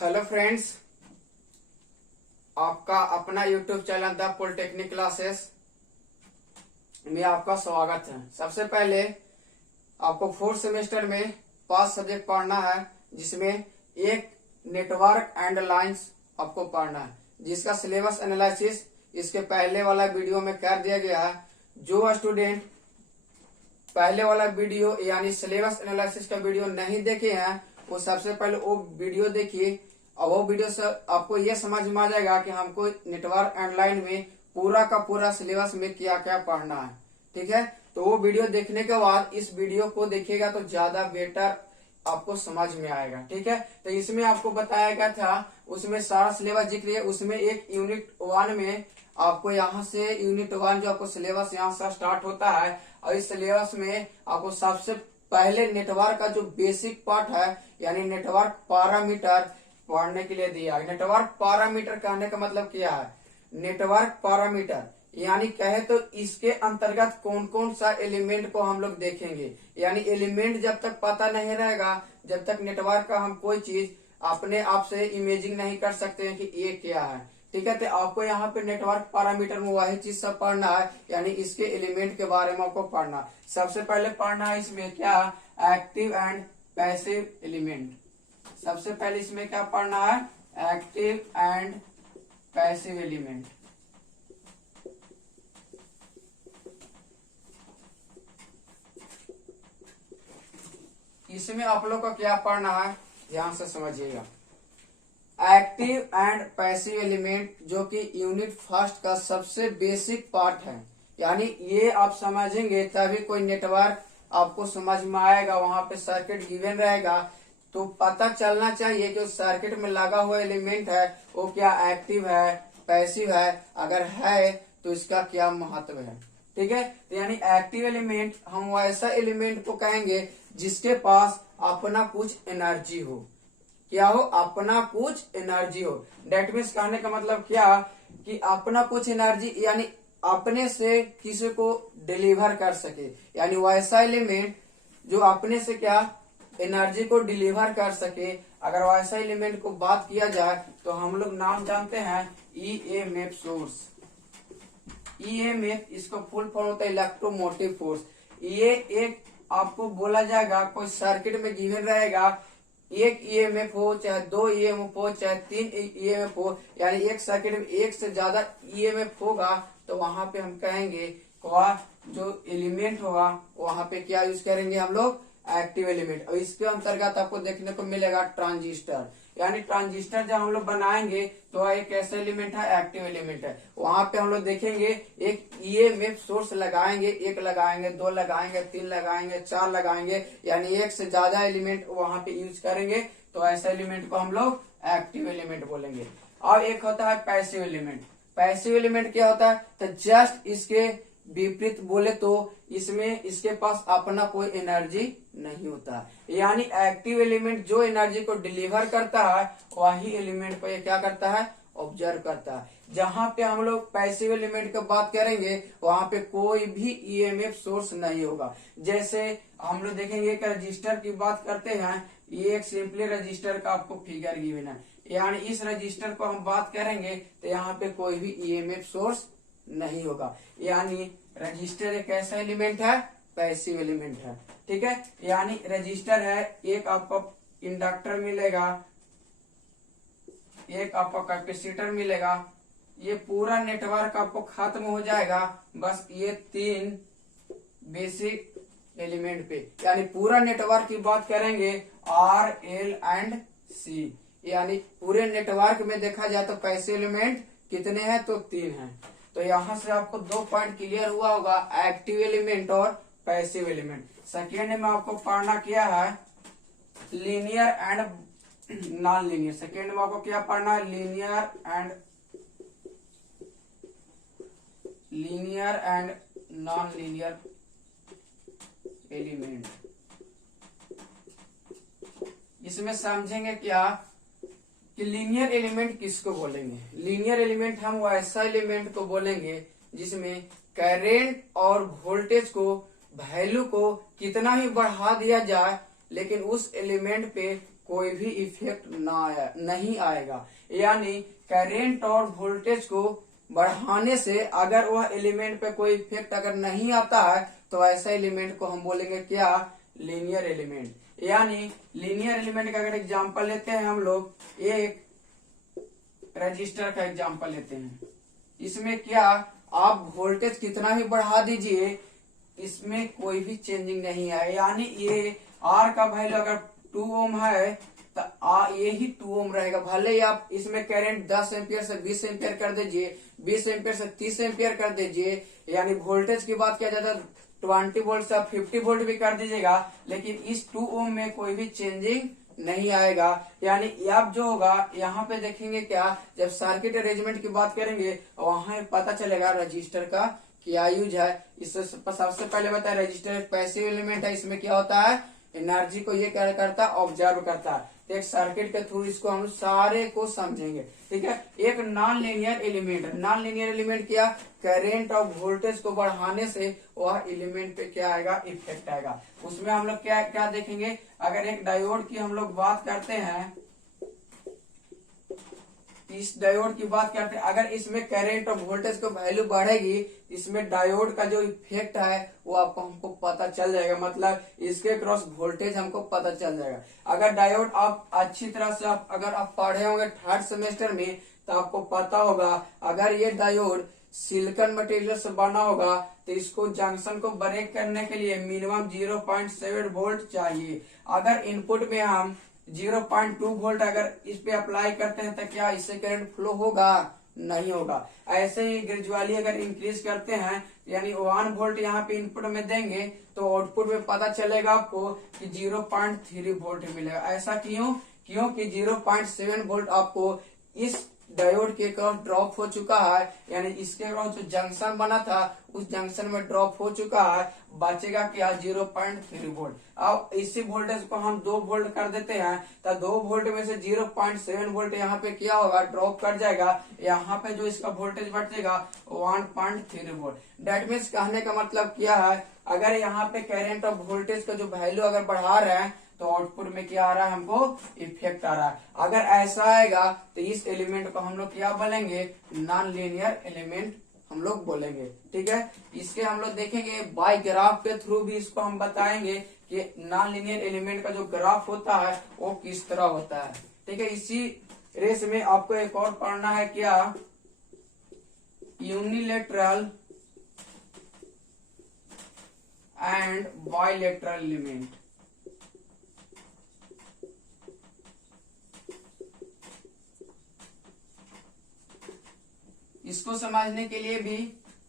Hello friends, आपका अपना YouTube channel the polytechnic classes में आपका स्वागत है। सबसे पहले आपको फोर्थ सेमेस्टर में 5 सब्जेक्ट पढ़ना है, जिसमें एक नेटवर्क एंड लाइंस आपको पढ़ना है, जिसका सिलेबस एनालिसिस इसके पहले वाला वीडियो में कर दिया गया है। जो स्टूडेंट पहले वाला वीडियो यानी सिलेबस एनालिसिस का वीडियो नहीं देखे हैं, वो सबसे पहले वो वीडियो देखिए, और वो वीडियो से आपको ये समझ में आ जाएगा कि हमको नेटवर्क एंड लाइन में पूरा का पूरा सिलेबस में क्या क्या पढ़ना है। ठीक है, तो वो वीडियो देखने के बाद इस वीडियो को देखिएगा तो ज्यादा बेटर आपको समझ में आएगा। ठीक है, तो इसमें आपको बताया गया था, उसमें सारा सिलेबस जिक्र है। उसमें एक यूनिट 1 में आपको यहाँ से यूनिट 1 जो आपको सिलेबस यहाँ से स्टार्ट होता है, और इस सिलेबस में आपको सबसे पहले नेटवर्क का जो बेसिक पार्ट है यानी नेटवर्क पैरामीटर पढ़ने के लिए दिया है। नेटवर्क पैरामीटर कहने का मतलब क्या है? नेटवर्क पैरामीटर यानी कहे तो इसके अंतर्गत कौन कौन सा एलिमेंट को हम लोग देखेंगे। यानी एलिमेंट जब तक पता नहीं रहेगा, जब तक नेटवर्क का हम कोई चीज अपने आप से इमेजिंग नहीं कर सकते हैं कि ये क्या है। ठीक है, तो आपको यहाँ पे नेटवर्क पैरामीटर में वही चीज सब पढ़ना है, यानी इसके एलिमेंट के बारे में आपको पढ़ना। सबसे पहले पढ़ना है इसमें क्या, एक्टिव एंड पैसिव एलिमेंट। सबसे पहले इसमें क्या पढ़ना है, एक्टिव एंड पैसिव एलिमेंट। इसमें आप लोग को क्या पढ़ना है, ध्यान से समझिएगा। एक्टिव एंड पैसिव एलिमेंट जो कि यूनिट फर्स्ट का सबसे बेसिक पार्ट है, यानी ये आप समझेंगे तभी कोई नेटवर्क आपको समझ में आएगा। वहां पे सर्किट गिवन रहेगा तो पता चलना चाहिए कि उस सर्किट में लगा हुआ एलिमेंट है वो क्या एक्टिव है, पैसिव है, अगर है तो इसका क्या महत्व है। ठीक है, तो यानी एक्टिव एलिमेंट हम वैसा एलिमेंट को कहेंगे जिसके पास अपना कुछ एनर्जी हो। क्या हो? अपना कुछ एनर्जी हो। डेट मीन्स कहने का मतलब क्या कि अपना कुछ एनर्जी यानी अपने से किसी को डिलीवर कर सके, यानी वैसा एलिमेंट जो अपने से क्या एनर्जी को डिलीवर कर सके। अगर वैसा एलिमेंट को बात किया जाए तो हम लोग नाम जानते हैं ईएमएफ सोर्स। ईएमएफ इसको फुल फॉर्म होता है इलेक्ट्रोमोटिव फोर्स। ये एक आपको बोला जाएगा, कोई सर्किट में गिवन रहेगा, एक ईएमएफ हो चाहे 2 ईएमएफ हो चाहे 3 ईएमएफ हो, यानी एक सर्किट में एक से ज्यादा ईएमएफ होगा तो वहां पे हम कहेंगे जो एलिमेंट होगा वहां पे क्या यूज करेंगे हम लोग, एक्टिव एलिमेंट। और इसके अंतर्गत आपको देखने को मिलेगा ट्रांजिस्टर। यानी ट्रांजिस्टर जब हम लोग बनाएंगे तो एक ऐसा एलिमेंट है, एक्टिव एलिमेंट है। वहां पे हम लोग देखेंगे एक ईएमएफ सोर्स लगाएंगे, 1 लगाएंगे, 2 लगाएंगे, 3 लगाएंगे, 4 लगाएंगे, यानी एक से ज्यादा एलिमेंट वहां पे यूज करेंगे तो ऐसा एलिमेंट को हम लोग एक्टिव एलिमेंट बोलेंगे। और एक होता है पैसिव एलिमेंट। पैसिव एलिमेंट क्या होता है, तो जस्ट इसके विपरीत बोले तो इसमें इसके पास अपना कोई एनर्जी नहीं होता। यानी एक्टिव एलिमेंट जो एनर्जी को डिलीवर करता है वही एलिमेंट को ये क्या करता है, ऑब्जर्व करता है। जहां पे हम लोग पैसिव एलिमेंट की बात करेंगे वहां पे कोई भी ईएमएफ सोर्स नहीं होगा। जैसे हम लोग देखेंगे कि रजिस्टर की बात करते हैं, ये एक सिंपली रजिस्टर का आपको फिगर गिवन है, यानी इस रजिस्टर को हम बात करेंगे तो यहाँ पे कोई भी ईएमएफ सोर्स नहीं होगा। यानी रजिस्टर एक ऐसा एलिमेंट है, पैसिव एलिमेंट है। ठीक है, यानी रजिस्टर है, एक आपको इंडक्टर मिलेगा, एक आपको कैपेसिटर मिलेगा, ये पूरा नेटवर्क आपको खत्म हो जाएगा बस ये 3 बेसिक एलिमेंट पे। यानी पूरा नेटवर्क की बात करेंगे आर एल एंड सी, यानी पूरे नेटवर्क में देखा जाए तो पैसिव एलिमेंट कितने हैं, तो 3 हैं। तो यहां से आपको 2 पॉइंट क्लियर हुआ होगा, एक्टिव एलिमेंट और पैसिव एलिमेंट। सेकेंड में आपको पढ़ना क्या है, linear and non linear. Second में आपको क्या पढ़ना है, linear and non linear element. इसमें समझेंगे क्या कि लीनियर एलिमेंट किसको बोलेंगे। लीनियर एलिमेंट हम वैसा एलिमेंट को बोलेंगे जिसमें करंट और वोल्टेज को वैल्यू को कितना ही बढ़ा दिया जाए लेकिन उस एलिमेंट पे कोई भी इफेक्ट नहीं आएगा। यानी करंट और वोल्टेज को बढ़ाने से अगर वह एलिमेंट पे कोई इफेक्ट अगर नहीं आता है तो ऐसा एलिमेंट को हम बोलेंगे क्या, लीनियर एलिमेंट। यानी लीनियर एलिमेंट का अगर एग्जांपल लेते हैं हम लोग, एक रजिस्टर का एग्जांपल लेते हैं। इसमें क्या, आप वोल्टेज कितना भी बढ़ा दीजिए इसमें कोई भी चेंजिंग नहीं है। यानी ये आर का वैल्यू अगर 2 ओम है तो ये ही 2 ओम रहेगा। भले ही आप इसमें करंट 10 एम्पियर से 20 एम्पियर कर दीजिए, 20 एम्पियर से 30 एम्पियर कर दीजिए, यानी वोल्टेज की बात किया जाता है 20 वोल्ट से 50 वोल्ट भी कर दीजिएगा, लेकिन इस 2 ओम में कोई भी चेंजिंग नहीं आएगा। यानी अब जो होगा यहाँ पे देखेंगे क्या, जब सर्किट अरेंजमेंट की बात करेंगे वहां पता चलेगा रजिस्टर का क्या यूज है। इससे सबसे पहले बताया रजिस्टर एक पैसिव एलिमेंट है। इसमें क्या होता है, एनर्जी को ये क्या करता है, ऑब्जर्व करता है। तो एक सर्किट के थ्रू इसको हम सारे को समझेंगे, ठीक है। एक non linear element, non linear element क्या, करंट और वोल्टेज को बढ़ाने से वह एलिमेंट पे क्या आएगा, इफेक्ट आएगा। उसमें हम लोग क्या क्या देखेंगे, अगर एक डायोड की हम लोग बात करते हैं, इस डायोड की बात करते हैं, अगर इसमें करंट और वोल्टेज को वैल्यू बढ़ेगी, इसमें डायोड का जो इफेक्ट है वो आपको हमको पता चल जाएगा। मतलब इसके क्रॉस वोल्टेज हमको पता चल जाएगा। अगर डायोड आप अच्छी तरह से अगर आप पढ़े होंगे 3rd सेमेस्टर में तो आपको पता होगा, अगर ये डायोड सिलिकॉन मटेरियल से बना होगा तो इसको जंक्शन को ब्रेक करने के लिए मिनिमम 0.7 वोल्ट चाहिए। अगर इनपुट में हम 0.2 वोल्ट अगर इस पे अप्लाई करते हैं तो क्या इससे करंट फ्लो होगा, नहीं होगा। ऐसे ही ग्रेजुअली अगर इंक्रीज करते हैं, यानी 1 वोल्ट यहाँ पे इनपुट में देंगे तो आउटपुट में पता चलेगा आपको कि 0.3 वोल्ट मिलेगा। ऐसा क्योंकि 0.7 वोल्ट आपको इस डायोड के क्रॉस ड्रॉप हो चुका है, यानी इसके क्रॉस जो जंक्शन बना था उस जंक्शन में ड्रॉप हो चुका है, बचेगा क्या, 0.3 वोल्ट। अब इसी वोल्टेज को हम 2 वोल्ट कर देते हैं तो 2 वोल्ट में से 0.7 वोल्ट यहाँ पे क्या होगा, ड्रॉप कर जाएगा। यहाँ पे जो इसका वोल्टेज बचेगा 1.3 वोल्ट। डेट मीन्स कहने का मतलब क्या है, अगर यहाँ पे करंट और वोल्टेज का जो वैल्यू अगर बढ़ा रहे हैं तो आउटपुट में क्या आ रहा है, हमको इफेक्ट आ रहा है। अगर ऐसा आएगा तो इस एलिमेंट को हम लोग क्या बोलेंगे, नॉन लीनियर एलिमेंट हम लोग बोलेंगे, ठीक है। इसके हम लोग देखेंगे बाय ग्राफ के थ्रू भी इसको हम बताएंगे कि नॉन लीनियर एलिमेंट का जो ग्राफ होता है वो किस तरह होता है, ठीक है। इसी रेस में आपको एक और पढ़ना है क्या, यूनिलेटरल एंड बायलेटरल एलिमेंट। इसको समझने के लिए भी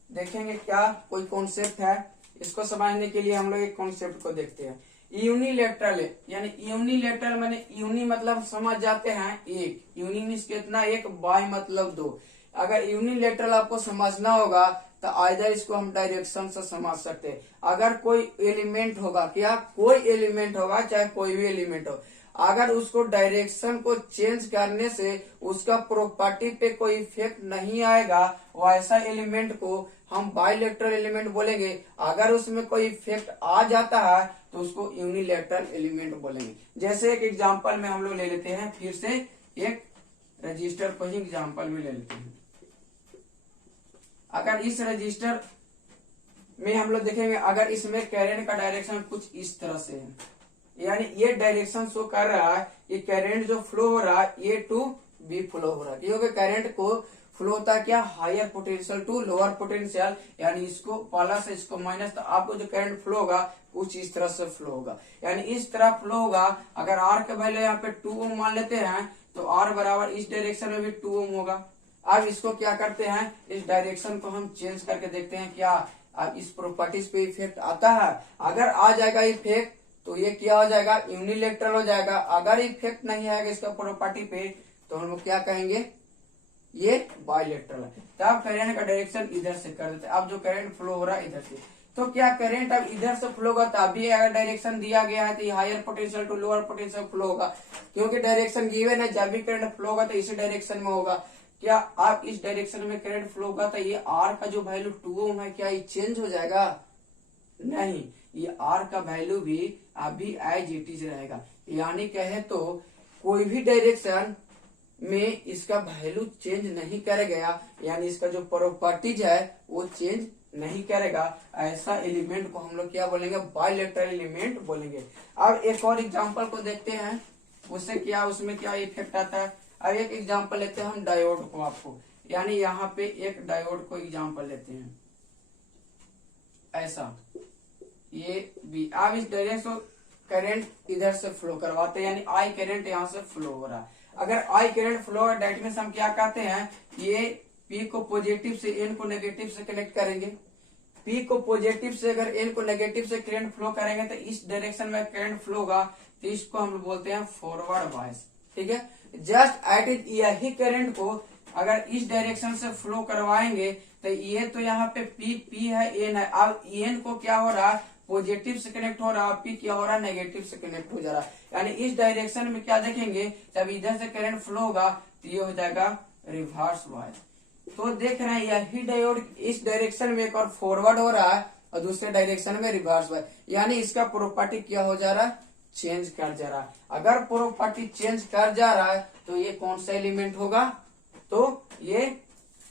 देखेंगे क्या कोई कॉन्सेप्ट है। इसको समझने के लिए हम लोग एक कॉन्सेप्ट को देखते हैं, यूनिलेटरल। यानी यूनिलेटरल माने यूनि मतलब समझ जाते हैं एक, यूनि मीन्स कितना, एक, बाय मतलब 2। अगर यूनिलेटरल आपको समझना होगा तो आइदर इसको हम डायरेक्शन से समझ सकते हैं। अगर कोई एलिमेंट होगा, क्या कोई एलिमेंट होगा, चाहे कोई भी एलिमेंट हो, अगर उसको डायरेक्शन को चेंज करने से उसका प्रॉपर्टी पे कोई इफेक्ट नहीं आएगा, वैसा एलिमेंट को हम बायलेटरल एलिमेंट बोलेंगे। अगर उसमें कोई इफेक्ट आ जाता है तो उसको यूनिलेटरल एलिमेंट बोलेंगे। जैसे एक एग्जांपल में हम लोग ले लेते हैं, फिर से एक रजिस्टर को ही एग्जांपल में ले लेते हैं। अगर इस रजिस्टर में हम लोग देखेंगे, अगर इसमें करंट का डायरेक्शन कुछ इस तरह से है, यानी ये डायरेक्शन शो कर रहा है कि करंट जो फ्लो हो रहा है ए टू बी फ्लो हो रहा है, क्योंकि करंट को फ्लो होता है क्या, higher potential to lower potential, यानी इसको प्लस इसको माइनस। तो आपको जो करंट फ्लो होगा कुछ इस तरह से फ्लो होगा, यानी इस तरह फ्लो होगा। अगर आर का वैल्यू यहाँ पे 2 ओम मान लेते हैं तो आर बराबर इस डायरेक्शन में भी 2 ओम होगा। अब इसको क्या करते हैं, इस डायरेक्शन को हम चेंज करके देखते हैं क्या अब इस प्रॉपर्टीज पे इफेक्ट आता है। अगर आ जाएगा इफेक्ट तो ये क्या हो जाएगा, यूनिलेटरल हो जाएगा। अगर इफेक्ट नहीं आएगा इसका प्रॉपर्टी पे तो हम लोग क्या कहेंगे, ये बायलेटरल है। तब करंट का डायरेक्शन इधर से कर देते हैं। अब जो करंट फ्लो हो रहा है इधर से, तो क्या करंट अब इधर से फ्लो होगा, तभी अगर डायरेक्शन दिया गया है तो higher potential to lower potential flow होगा, क्योंकि डायरेक्शन गिवन है। जब भी करंट फ्लो होगा तो इसी डायरेक्शन में होगा। क्या आप इस डायरेक्शन में करंट फ्लो होगा तो ये आर का जो वैल्यू 2 ओम है क्या ये चेंज हो जाएगा, नहीं, ये आर का वैल्यू भी अभी एज इट इज रहेगा। यानी कहे तो कोई भी डायरेक्शन में इसका वैल्यू चेंज नहीं करेगा, यानी इसका जो प्रॉपर्टीज है वो चेंज नहीं करेगा, ऐसा एलिमेंट को हम लोग क्या बोलेंगे, बाइलेटरल एलिमेंट बोलेंगे। अब एक और एग्जांपल को देखते हैं, उससे क्या, उसमें क्या इफेक्ट आता है। अब एक एग्जांपल लेते हैं हम डायोड को, आपको यानी यहाँ पे एक डायोड को एग्जांपल लेते हैं, ऐसा ये भी। अब इस डायरेक्शन करंट इधर से फ्लो करवाते हैं, यानी आई करंट यहाँ से फ्लो हो रहा है। अगर आई करंट फ्लो है दैट मीन्स हम क्या कहते हैं, ये पी को पॉजिटिव से एन को नेगेटिव से कनेक्ट करेंगे। पी को पॉजिटिव से अगर एन को नेगेटिव से करंट फ्लो करेंगे तो इस डायरेक्शन में करंट फ्लो होगा, तो इसको हम बोलते हैं फॉरवर्ड बायस। ठीक है, जस्ट एट इज यही करंट को अगर इस डायरेक्शन से फ्लो करवाएंगे तो ये तो यहाँ पे पी है, एन है। अब एन को क्या हो रहा है, पॉजिटिव से कनेक्ट हो रहा है, पी क्या हो रहा है, नेगेटिव से कनेक्ट हो जा रहा है। यानी इस डायरेक्शन में क्या देखेंगे, जब इधर से करंट फ्लो होगा तो ये हो जाएगा रिवर्स बायस। तो देख रहे हैं यही डायोड इस डायरेक्शन में एक और फॉरवर्ड हो रहा है और दूसरे डायरेक्शन में रिवर्स बायस, यानी इसका प्रॉपर्टी क्या हो जा रहा है, चेंज कर जा रहा है। अगर प्रॉपर्टी चेंज कर जा रहा है तो ये कौन सा एलिमेंट होगा, तो ये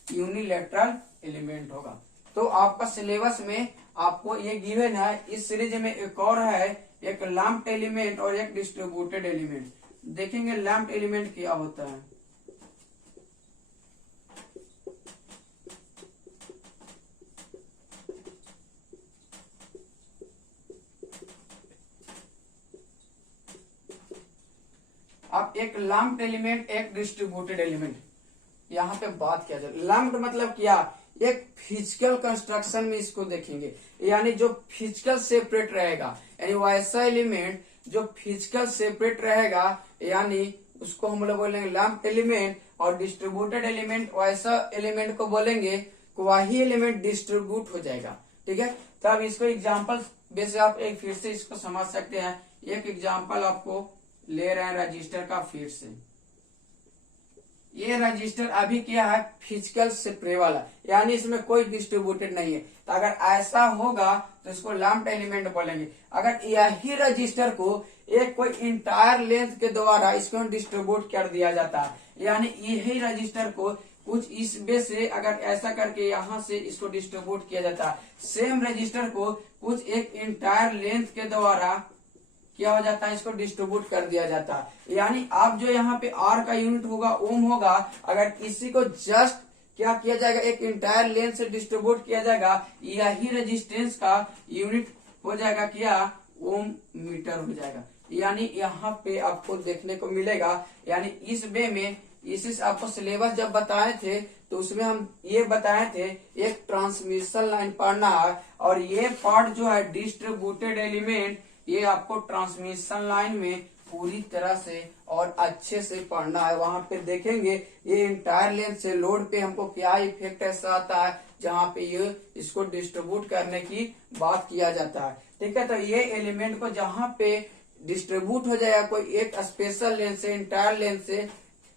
यूनिलैटरल एलिमेंट होगा। तो आपका सिलेबस में आपको ये गिवन है। इस सीरीज में एक और है, एक लैम्प्ड एलिमेंट और एक डिस्ट्रीब्यूटेड एलिमेंट। देखेंगे लैम्प्ड एलिमेंट क्या होता है। अब एक लैम्प्ड एलिमेंट, एक डिस्ट्रीब्यूटेड एलिमेंट, यहाँ पे बात किया जाए। लैम्प्ड मतलब क्या, एक फिजिकल कंस्ट्रक्शन में इसको देखेंगे, यानी जो फिजिकल सेपरेट रहेगा, यानी वैसा एलिमेंट जो फिजिकल सेपरेट रहेगा, यानी उसको हम लोग बोलेंगे लैम्प्ड एलिमेंट। और डिस्ट्रीब्यूटेड एलिमेंट वैसा एलिमेंट को बोलेंगे वही एलिमेंट डिस्ट्रीब्यूट हो जाएगा। ठीक है, तब इसको एग्जाम्पल बेस आप एक फिर से इसको समझ सकते हैं। एक एग्जाम्पल आपको ले रहे हैं रजिस्टर का फिर से। ये रजिस्टर अभी क्या है, फिजिकल सेपरेट वाला, यानी इसमें कोई डिस्ट्रीब्यूटेड नहीं है। तो अगर ऐसा होगा तो इसको लैम्प्ड एलिमेंट बोलेंगे। अगर यही रजिस्टर को एक कोई इंटायर लेंथ के द्वारा इसको डिस्ट्रीब्यूट कर दिया जाता है, यानी यही रजिस्टर को कुछ इस वे से अगर ऐसा करके यहाँ से इसको डिस्ट्रीब्यूट किया जाता है, सेम रजिस्टर को कुछ एक इंटायर लेंथ के द्वारा क्या हो जाता है, इसको डिस्ट्रीब्यूट कर दिया जाता है। यानी आप जो यहाँ पे आर का यूनिट होगा ओम होगा, अगर इसी को जस्ट क्या किया जाएगा, एक इंटायर लेंथ से डिस्ट्रीब्यूट किया जाएगा, यही रेजिस्टेंस का यूनिट हो जाएगा क्या, ओम मीटर हो जाएगा। यानी यहाँ पे आपको देखने को मिलेगा। यानी इस वे में इसी आपको सिलेबस जब बताए थे तो उसमें हम ये बताए थे एक ट्रांसमिशन लाइन पढ़ना है, और ये पार्ट जो है डिस्ट्रीब्यूटेड एलिमेंट, ये आपको ट्रांसमिशन लाइन में पूरी तरह से और अच्छे से पढ़ना है। वहां पे देखेंगे ये इंटायर लेंथ से लोड पे हमको क्या इफेक्ट ऐसा आता है, जहाँ पे ये इसको डिस्ट्रीब्यूट करने की बात किया जाता है। ठीक है, तो ये एलिमेंट को जहाँ पे डिस्ट्रीब्यूट हो जाएगा कोई एक स्पेशल लेंथ से, इंटायर लेंथ से,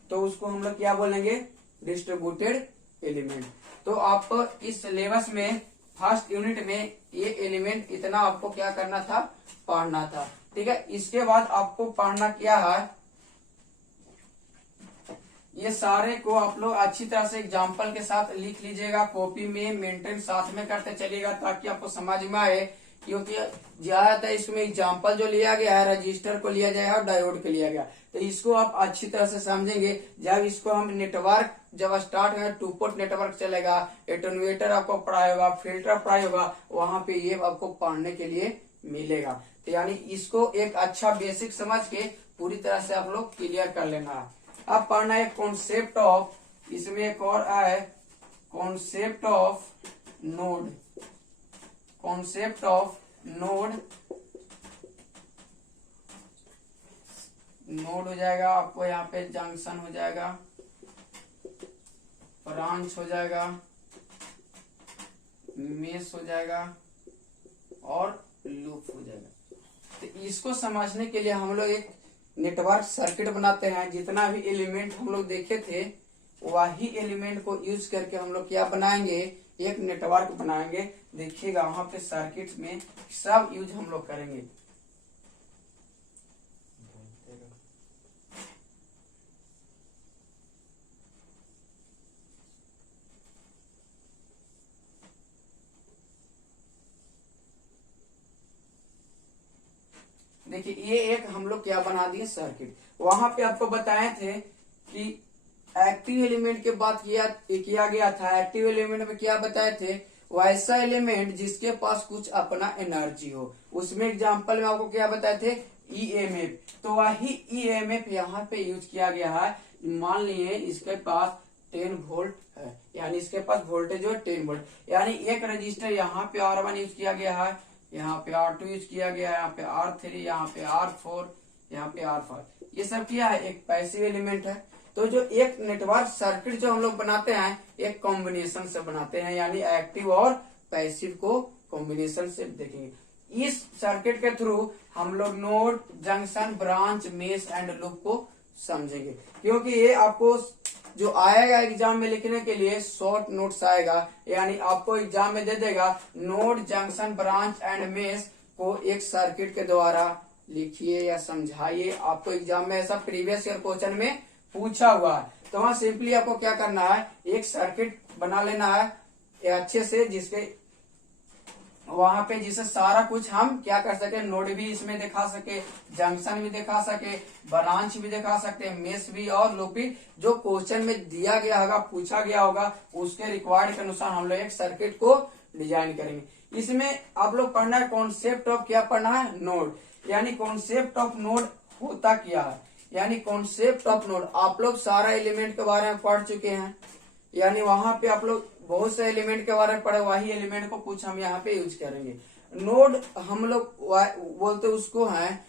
तो उसको हम लोग क्या बोलेंगे, डिस्ट्रीब्यूटेड एलिमेंट। तो आप इस सिलेबस में फर्स्ट यूनिट में ये एलिमेंट इतना आपको क्या करना था, पढ़ना था। ठीक है, इसके बाद आपको पढ़ना क्या है, ये सारे को आप लोग अच्छी तरह से एग्जाम्पल के साथ लिख लीजिएगा, कॉपी में मेंटेन साथ में करते चलिएगा ताकि आपको समझ में आए। क्योंकि ज्यादातर इसमें एग्जाम्पल जो लिया गया है रजिस्टर को लिया जाएगा और डायोड को लिया गया, तो इसको आप अच्छी तरह से समझेंगे। जब इसको हम नेटवर्क जब स्टार्ट है, टू पोर्ट नेटवर्क चलेगा, एटेन्यूएटर आपको पढ़ाई होगा, फिल्टर पढ़ाई होगा, वहां पे ये आपको पढ़ने के लिए मिलेगा। तो यानी इसको एक अच्छा बेसिक समझ के पूरी तरह से आप लोग क्लियर कर लेना है। अब पढ़ना है कॉन्सेप्ट ऑफ, इसमें एक और है concept of node. Concept of node, node हो जाएगा आपको यहाँ पे जंक्शन हो जाएगा, ब्रांच हो जाएगा, मेश हो जाएगा और लूप हो जाएगा। तो इसको समझने के लिए हम लोग एक नेटवर्क सर्किट बनाते हैं। जितना भी एलिमेंट हम लोग देखे थे वही एलिमेंट को यूज करके हम लोग क्या बनाएंगे, एक नेटवर्क बनाएंगे। देखिएगा वहां पे सर्किट में सब यूज हम लोग करेंगे। देखिए ये एक हम लोग क्या बना दिए सर्किट। वहां पे आपको बताए थे कि एक्टिव एलिमेंट के बात किया गया था। एक्टिव एलिमेंट में क्या बताए थे, वैसा एलिमेंट जिसके पास कुछ अपना एनर्जी हो। उसमें एग्जांपल में आपको क्या बताए थे, ईएमएफ। तो वही ईएमएफ यहाँ पे यूज किया गया है। मान लिए इसके पास 10 वोल्ट है, यानी इसके पास वोल्टेज जो है 10 वोल्ट, यानी एक रजिस्टर यहाँ पे R1 यूज किया गया है, यहाँ पे R2 यूज किया गया है, यहाँ पे R3, यहाँ पे R4, यहाँ पे R5। ये सब क्या है, एक पैसिव एलिमेंट है। तो जो एक नेटवर्क सर्किट जो हम लोग बनाते हैं एक कॉम्बिनेशन से बनाते हैं, यानी एक्टिव और पैसिव को कॉम्बिनेशन से देखेंगे। इस सर्किट के थ्रू हम लोग node, junction, branch, mesh and loop को समझेंगे, क्योंकि ये आपको जो आएगा एग्जाम में लिखने के लिए शॉर्ट नोट्स आएगा, यानी आपको एग्जाम में दे देगा node, junction, branch and mesh को एक सर्किट के द्वारा लिखिए या समझाइए। आपको एग्जाम में ऐसा प्रीवियस ईयर क्वेश्चन में पूछा हुआ है। तो वहां सिंपली आपको क्या करना है, एक सर्किट बना लेना है अच्छे से, जिसके वहां पे जिसे सारा कुछ हम क्या कर सके, नोड भी इसमें दिखा सके, जंक्शन भी दिखा सके, ब्रांच भी दिखा सकते हैं, मेश भी और लूप भी। जो क्वेश्चन में दिया गया होगा, पूछा गया होगा, उसके रिक्वायर्ड के अनुसार हम लोग एक सर्किट को डिजाइन करेंगे। इसमें आप लोग पढ़ना है कॉन्सेप्ट ऑफ, क्या पढ़ना है, नोड, यानी कॉन्सेप्ट ऑफ नोड होता क्या है, यानी कॉन्सेप्ट ऑफ नोड। आप लोग सारा एलिमेंट के बारे में पढ़ चुके हैं, यानी वहां पे आप लोग बहुत से एलिमेंट के बारे में पढ़े, वही एलिमेंट को कुछ हम यहाँ पे यूज करेंगे। नोड हम लोग बोलते उसको है,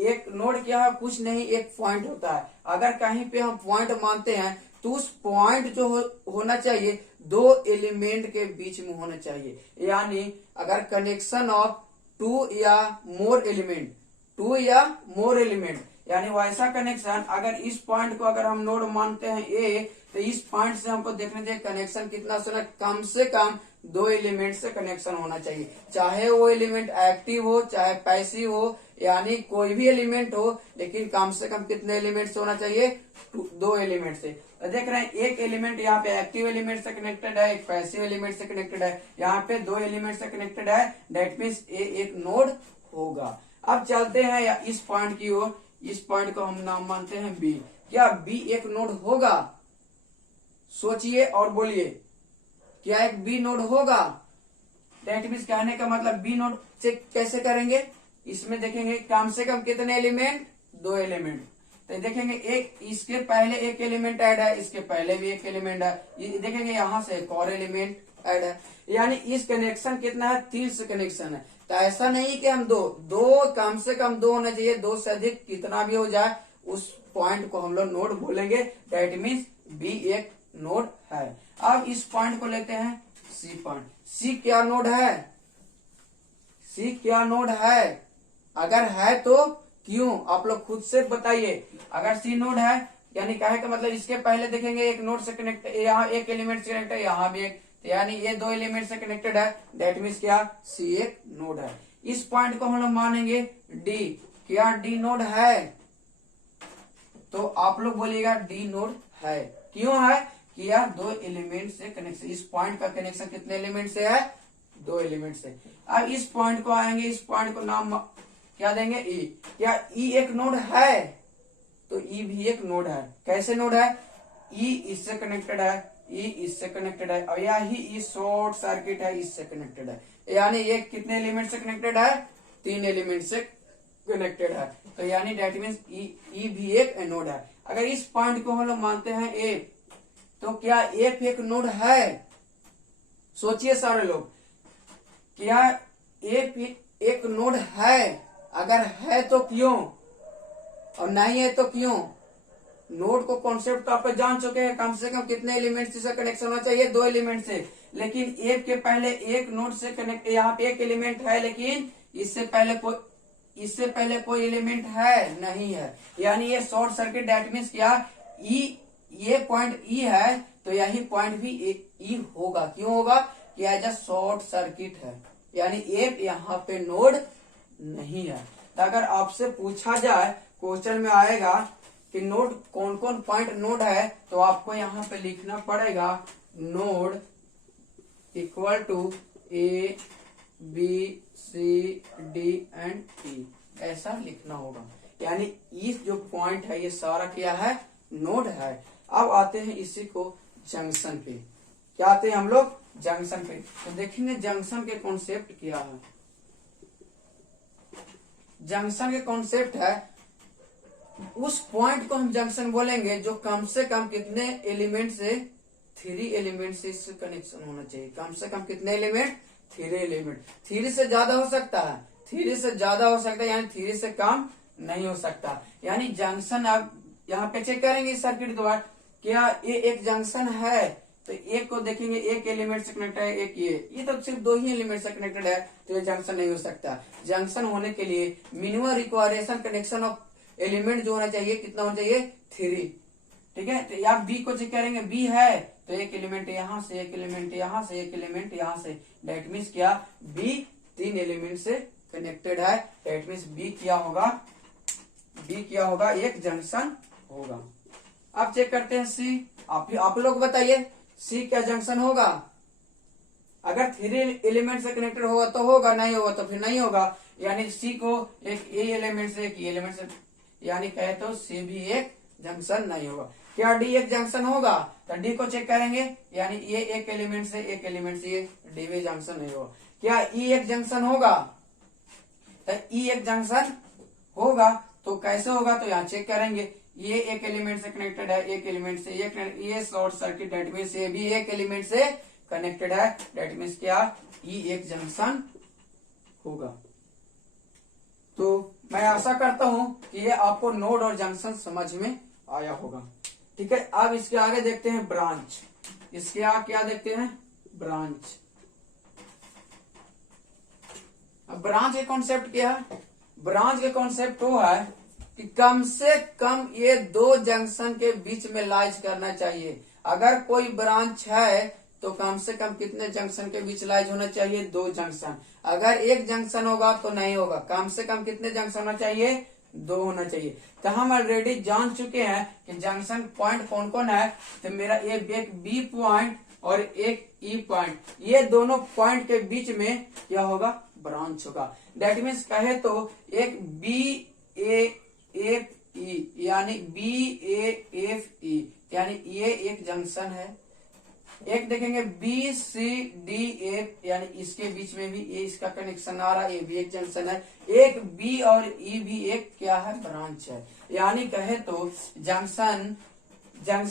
एक नोड क्या है, कुछ नहीं, एक पॉइंट होता है। अगर कहीं पे हम पॉइंट मानते हैं तो उस पॉइंट जो होना चाहिए दो एलिमेंट के बीच में होना चाहिए, यानी अगर कनेक्शन ऑफ टू या मोर एलिमेंट, यानी वैसा कनेक्शन, अगर इस पॉइंट को अगर हम नोड मानते हैं ए, तो इस पॉइंट से हमको देखना चाहिए कनेक्शन कितना होना, कम से कम दो एलिमेंट से कनेक्शन होना चाहिए। चाहे वो एलिमेंट एक्टिव हो चाहे पैसिव हो, यानी कोई भी एलिमेंट हो, लेकिन कम से कम कितने एलिमेंट से होना चाहिए, दो एलिमेंट से। तो देख रहे हैं एक एलिमेंट यहाँ पे एक्टिव एलिमेंट से कनेक्टेड है, एक पैसिव एलिमेंट से कनेक्टेड है, यहाँ पे दो एलिमेंट से कनेक्टेड है, डेट मीन्स ए एक नोड होगा। अब चलते हैं या इस पॉइंट की ओर, इस पॉइंट को हम नाम मानते हैं बी। क्या बी एक नोड होगा, सोचिए और बोलिए, क्या एक बी नोड होगा? दैट मीन्स कहने का मतलब बी नोड से कैसे करेंगे, इसमें देखेंगे कम से कम कितने एलिमेंट, दो एलिमेंट। तो देखेंगे एक इसके पहले एक एलिमेंट ऐड है, इसके पहले भी एक एलिमेंट है, देखेंगे यहाँ से एक और एलिमेंट ऐड है, यानी इस कनेक्शन कितना है, 3 से कनेक्शन है। तो ऐसा नहीं कि हम दो कम से कम दो होना चाहिए, दो से अधिक कितना भी हो जाए उस पॉइंट को हम लोग नोड बोलेंगे। दैट मीन्स बी एक नोड है। अब इस पॉइंट को लेते हैं सी पॉइंट। सी क्या नोड है, सी क्या नोड है, अगर है तो क्यों, आप लोग खुद से बताइए। अगर सी नोड है यानी कहे का मतलब इसके पहले देखेंगे एक नोड से कनेक्ट, यहाँ एक एलिमेंट से कनेक्ट है, यहाँ भी एक, यानी ये दो एलिमेंट से कनेक्टेड है, दैट मीन्स क्या, सी एक नोड है। इस पॉइंट को हम लोग मानेंगे डी। क्या डी नोड है, तो आप लोग बोलिएगा डी नोड है। क्यों है, किया दो एलिमेंट से कनेक्शन, इस पॉइंट का कनेक्शन कितने एलिमेंट से है, दो एलिमेंट से। अब इस पॉइंट को आएंगे, इस पॉइंट को नाम क्या देंगे, ई। क्या ई एक नोड है, तो ई भी एक नोड है। कैसे नोड है, ई इससे कनेक्टेड है, ई इससे कनेक्टेड है, और यही ई शॉर्ट सर्किट है, इससे कनेक्टेड है, यानी ये कितने एलिमेंट से कनेक्टेड है, 3 एलिमेंट से कनेक्टेड है। तो यानी डेट मीन्स ई भी एक नोड है। अगर इस पॉइंट को हम लोग मानते हैं ए, तो क्या एफ एक नोड है, सोचिए सारे लोग, क्या एफ एक नोड है, अगर है तो क्यों, और नहीं है तो क्यों। नोड को कॉन्सेप्ट तो आप जान चुके हैं, कम से कम कितने एलिमेंट से कनेक्शन होना चाहिए, दो एलिमेंट से। लेकिन एफ के पहले एक नोड से कनेक्ट, यहाँ पे एक एलिमेंट है, लेकिन इससे पहले कोई एलिमेंट है नहीं है, यानी ये शॉर्ट सर्किट। दैट मीन्स क्या, ई, ये पॉइंट ई है, तो यही पॉइंट भी ई होगा। क्यों होगा, कि एज अ शॉर्ट सर्किट है, यानी एफ यहाँ पे नोड नहीं है। तो अगर आपसे पूछा जाए, क्वेश्चन में आएगा कि नोड कौन कौन पॉइंट नोड है, तो आपको यहाँ पे लिखना पड़ेगा node equal to A B C D and E. ऐसा लिखना होगा। यानी इस जो पॉइंट है ये सारा क्या है, नोड है। अब आते हैं इसी को जंक्शन पे। क्या आते हैं हम लोग, जंक्शन पे। तो देखेंगे जंक्शन के कॉन्सेप्ट क्या है। जंक्शन के कॉन्सेप्ट है, उस पॉइंट को हम जंक्शन बोलेंगे जो कम से कम कितने एलिमेंट से, 3 एलिमेंट से इससे कनेक्शन होना चाहिए। कम से कम कितने एलिमेंट, 3 एलिमेंट। 3 से ज्यादा हो सकता है, 3 से ज्यादा हो सकता है, यानी 3 से कम नहीं हो सकता। यानी जंक्शन आप यहाँ पे चेक करेंगे इस सर्किट द्वारा, क्या ये एक जंक्शन है, तो एक को देखेंगे एक एलिमेंट से कनेक्टेड है, एक ये तो सिर्फ 2 ही एलिमेंट से कनेक्टेड है, तो ये जंक्शन नहीं हो सकता। जंक्शन होने के लिए मिनिमम रिक्वायरेशन कनेक्शन ऑफ एलिमेंट जो होना चाहिए, कितना होना चाहिए, 3। ठीक है, तो आप बी को चेक करेंगे, बी है तो एक एलिमेंट यहाँ से, एक एलिमेंट यहाँ से, एक एलिमेंट यहाँ से। डेट मीन्स क्या, बी 3 एलिमेंट से कनेक्टेड है। डेट मीन्स बी क्या होगा, बी क्या होगा, एक जंक्शन होगा। अब चेक करते हैं सी। आप लोग बताइए सी क्या जंक्शन होगा। अगर 3 एलिमेंट से कनेक्टेड होगा तो होगा, नहीं होगा तो फिर नहीं होगा। यानी सी को एक ए एलिमेंट से, एक ई एलिमेंट से, यानी कहे तो सी भी एक जंक्शन नहीं होगा। क्या डी एक जंक्शन होगा, तो डी को चेक करेंगे, यानी ये एक एलिमेंट से, एक एलिमेंट से, ये डी भी जंक्शन नहीं होगा। क्या ई एक जंक्शन होगा, तो ई एक जंक्शन होगा। तो कैसे होगा, तो यहाँ चेक करेंगे, ये एक एलिमेंट से कनेक्टेड है, एक एलिमेंट से ये शॉर्ट सर्किट, डेट मीन्स ये भी एक एलिमेंट से कनेक्टेड है। डेट मीन्स क्या, ई एक जंक्शन होगा। तो मैं आशा करता हूं कि ये आपको नोड और जंक्शन समझ में आया होगा। ठीक है, अब इसके आगे देखते हैं ब्रांच। इसके आगे क्या देखते हैं, ब्रांच। अब ब्रांच के कॉन्सेप्ट क्या है, ब्रांच के कॉन्सेप्ट वो है कि कम से कम ये 2 जंक्शन के बीच में लाइज करना चाहिए। अगर कोई ब्रांच है तो कम से कम कितने जंक्शन के बीच लाइज होना चाहिए, 2 जंक्शन। अगर एक जंक्शन होगा तो नहीं होगा, कम से कम कितने जंक्शन होना चाहिए, 2 होना चाहिए। तो हम ऑलरेडी जान चुके हैं कि जंक्शन पॉइंट कौन कौन है। तो मेरा एक बी पॉइंट और एक ई पॉइंट, ये दोनों पॉइंट के बीच में क्या होगा, ब्रांच होगा। डेट मीन्स कहे तो एक बी ए एफ ई, यानी बी ए एफ ई, यानी ये एक जंक्शन है। एक देखेंगे बी सी डी एफ, यानी इसके बीच में भी ये इसका कनेक्शन आ रहा है, ये भी एक जंक्शन है। एक बी और ई भी एक क्या है, ब्रांच है। यानी कहे तो जंक्शन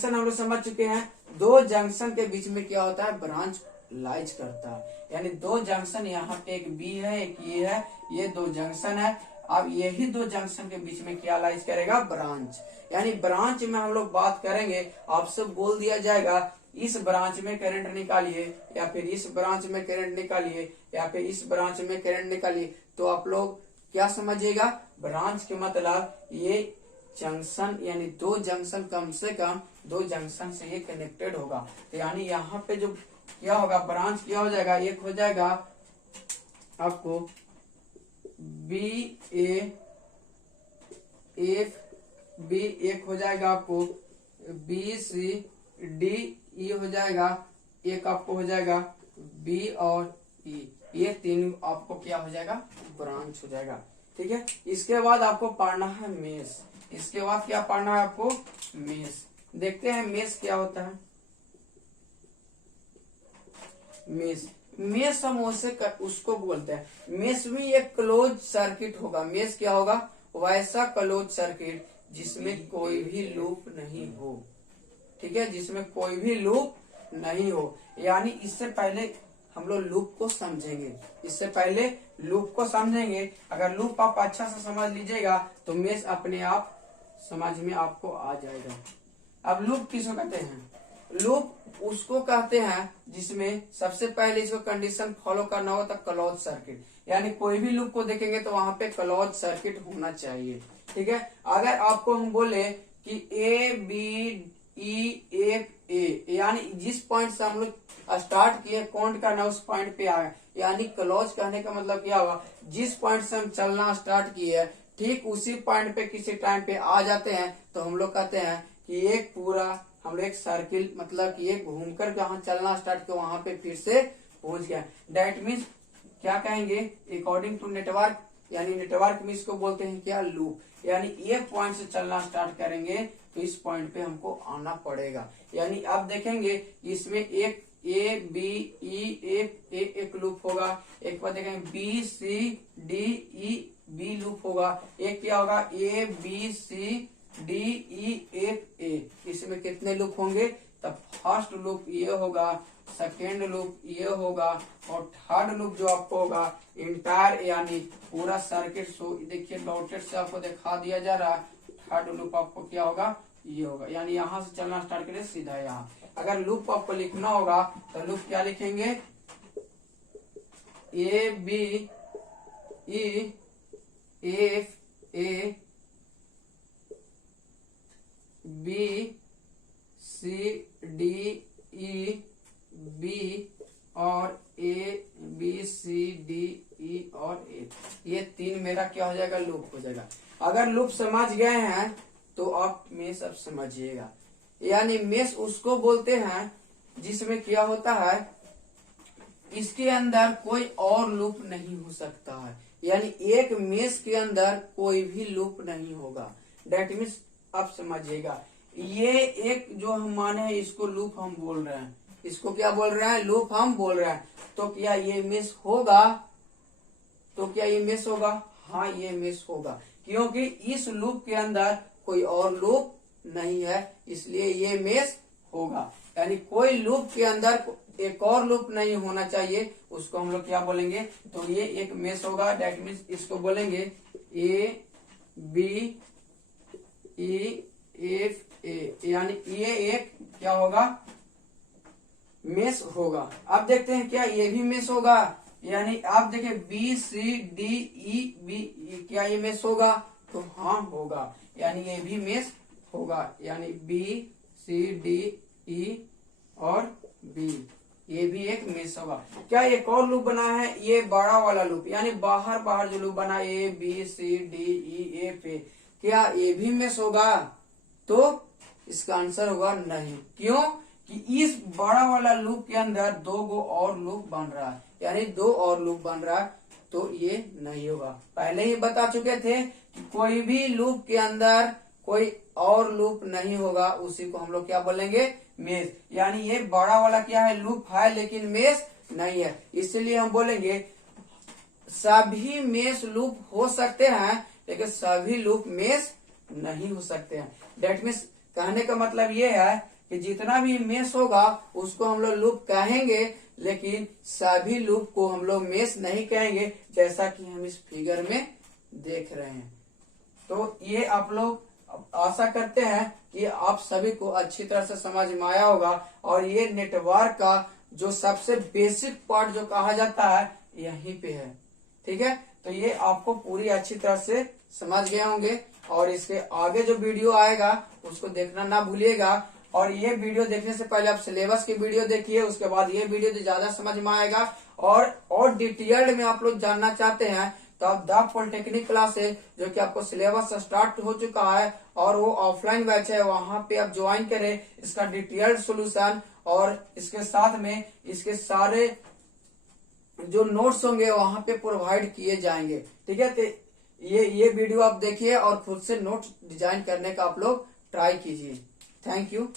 हम लोग समझ चुके हैं, 2 जंक्शन के बीच में क्या होता है, ब्रांच लाइज करता है। यानी 2 जंक्शन, यहाँ पे एक बी है, एक ये है, ये 2 जंक्शन है। अब यही 2 जंक्शन के बीच में क्या लाइज करेगा, ब्रांच। यानी ब्रांच में हम लोग बात करेंगे, आपसे बोल दिया जाएगा इस ब्रांच में करंट निकालिए, या फिर इस ब्रांच में करंट निकालिए, या फिर इस ब्रांच में करंट निकालिए, तो आप लोग क्या समझिएगा, ब्रांच के मतलब ये जंक्शन, यानी 2 जंक्शन, कम से कम 2 जंक्शन से ये कनेक्टेड होगा। तो यानी यहाँ पे जो क्या होगा, ब्रांच क्या हो जाएगा, एक हो जाएगा आपको बी ए एफ बी, एक हो जाएगा आपको बी सी डी ई हो जाएगा, एक आपको हो जाएगा बी और ई, ये 3 आपको क्या हो जाएगा, ब्रांच हो जाएगा। ठीक है, इसके बाद आपको पढ़ना है मेश। इसके बाद क्या पढ़ना है आपको, मेश। देखते हैं मेश क्या होता है। मेश हम उसको बोलते हैं, मेश में एक क्लोज सर्किट होगा। मेश क्या होगा, वैसा क्लोज सर्किट जिसमें कोई भी लूप नहीं हो। ठीक है, जिसमें कोई भी लूप नहीं हो। यानी इससे पहले हम लोग लूप को समझेंगे, इससे पहले लूप को समझेंगे। अगर लूप आप अच्छा से समझ लीजिएगा तो मेश अपने आप समझ में आपको आ जाएगा। अब लूप किसको कहते हैं, लूप उसको कहते हैं जिसमें सबसे पहले इसको कंडीशन फॉलो करना होगा, तो क्लोज सर्किट। यानी कोई भी लूप को देखेंगे तो वहां पे क्लोज सर्किट होना चाहिए। ठीक है, अगर आपको हम बोले कि ए बी ई एफ ए, यानी जिस पॉइंट से हम लोग स्टार्ट किए काउंट करना, उस पॉइंट पे आए, यानी क्लोज कहने का मतलब क्या होगा, जिस पॉइंट से हम चलना स्टार्ट किए ठीक उसी पॉइंट पे किसी टाइम पे आ जाते हैं, तो हम लोग कहते हैं कि एक पूरा हम लोग एक सर्किल, मतलब कि एक घूमकर जहां चलना स्टार्ट किया वहां पे फिर से पहुंच गया। डेट मीन्स क्या कहेंगे, अकॉर्डिंग टू नेटवर्क यानी नेटवर्क में इसको बोलते हैं क्या, लूप। यानी एक पॉइंट से चलना स्टार्ट करेंगे तो इस पॉइंट पे हमको आना पड़ेगा। यानी आप देखेंगे इसमें एक ए बी ई एक लूप होगा, एक बार देखेंगे B C D E B loop होगा, एक क्या होगा ए बी सी डी ई ए। इसमें कितने लूप होंगे, तब फर्स्ट लूप ये होगा, सेकेंड लूप ये होगा और थर्ड लूप जो आपको होगा इंटायर यानी पूरा सर्किट। सो देखिए डॉटेड से आपको दिखा दिया जा रहा है, थर्ड लूप आपको क्या होगा, ये होगा। यानी यहाँ से चलना स्टार्ट करें सीधा यहाँ। अगर लूप आपको लिखना होगा तो लूप क्या लिखेंगे, A B E F A B C D E B और ए बी सी डी ई और ए, ये तीन मेरा क्या हो जाएगा, लूप हो जाएगा। अगर लूप समझ गए हैं तो आप मेष अब समझिएगा। यानी मेष उसको बोलते हैं जिसमें क्या होता है, इसके अंदर कोई और लूप नहीं हो सकता है। यानी एक मेष के अंदर कोई भी लूप नहीं होगा। डेट मीन्स आप समझिएगा, ये एक जो हम माने हैं इसको लूप हम बोल रहे हैं, इसको क्या बोल रहे हैं, लूप हम बोल रहे हैं। तो क्या ये मेष होगा, तो क्या ये मेष होगा, हाँ ये मेष होगा, क्योंकि इस लूप के अंदर कोई और लूप नहीं है, इसलिए ये मेष होगा। यानी कोई लूप के अंदर एक और लूप नहीं होना चाहिए, उसको हम लोग क्या बोलेंगे, तो ये एक मेष होगा। डेट मीन्स इसको बोलेंगे ए बी ई एफ ए, यानी ये एक क्या होगा, मेष होगा। अब देखते हैं क्या ये भी मेष होगा। यानी आप देखें B C D E B, क्या ये मेष होगा, तो हाँ होगा। यानी ये भी मेष होगा। यानी बी सी डी ई और बी, ये भी एक मेष होगा। क्या एक और लूप बना है, ये बड़ा वाला लूप, यानी बाहर बाहर जो लूप बना A B C D E F A, क्या ये भी मेष होगा, तो इसका आंसर होगा नहीं। क्यों कि इस बड़ा वाला लूप के अंदर दो गो और लूप बन रहा है, यानी दो और लूप बन रहा है, तो ये नहीं होगा। पहले ही बता चुके थे कि कोई भी लूप के अंदर कोई और लूप नहीं होगा, उसी को हम लोग क्या बोलेंगे, मेष। यानी ये बड़ा वाला क्या है, लूप है लेकिन मेष नहीं है, इसलिए हम बोलेंगे सभी मेष लूप हो सकते हैं लेकिन सभी लूप मेष नहीं हो सकते हैं। डेट मीन्स कहने का मतलब ये है कि जितना भी मेष होगा उसको हम लोग लूप कहेंगे, लेकिन सभी लूप को हम लोग मेष नहीं कहेंगे, जैसा कि हम इस फिगर में देख रहे हैं। तो ये आप लोग आशा करते हैं कि आप सभी को अच्छी तरह से समझ में आया होगा। और ये नेटवर्क का जो सबसे बेसिक पार्ट जो कहा जाता है यहीं पे है, ठीक है। तो ये आपको पूरी अच्छी तरह से समझ गए होंगे, और इसके आगे जो वीडियो आएगा उसको देखना ना भूलिएगा। और ये वीडियो देखने से पहले आप सिलेबस की वीडियो देखिए, उसके बाद ये वीडियो तो ज्यादा समझ में आएगा। और डिटेल्ड में आप लोग जानना चाहते हैं तो आप द पॉलिटेक्निक क्लास है जो कि आपको सिलेबस स्टार्ट हो चुका है और वो ऑफलाइन बैच है, वहां पे आप ज्वाइन करें। इसका डिटेल्ड सोल्यूशन और इसके साथ में इसके सारे जो नोट्स होंगे वहां पे प्रोवाइड किए जाएंगे, ठीक है। तो ये वीडियो आप देखिए और खुद से नोट्स डिजाइन करने का आप लोग ट्राई कीजिए। Thank you.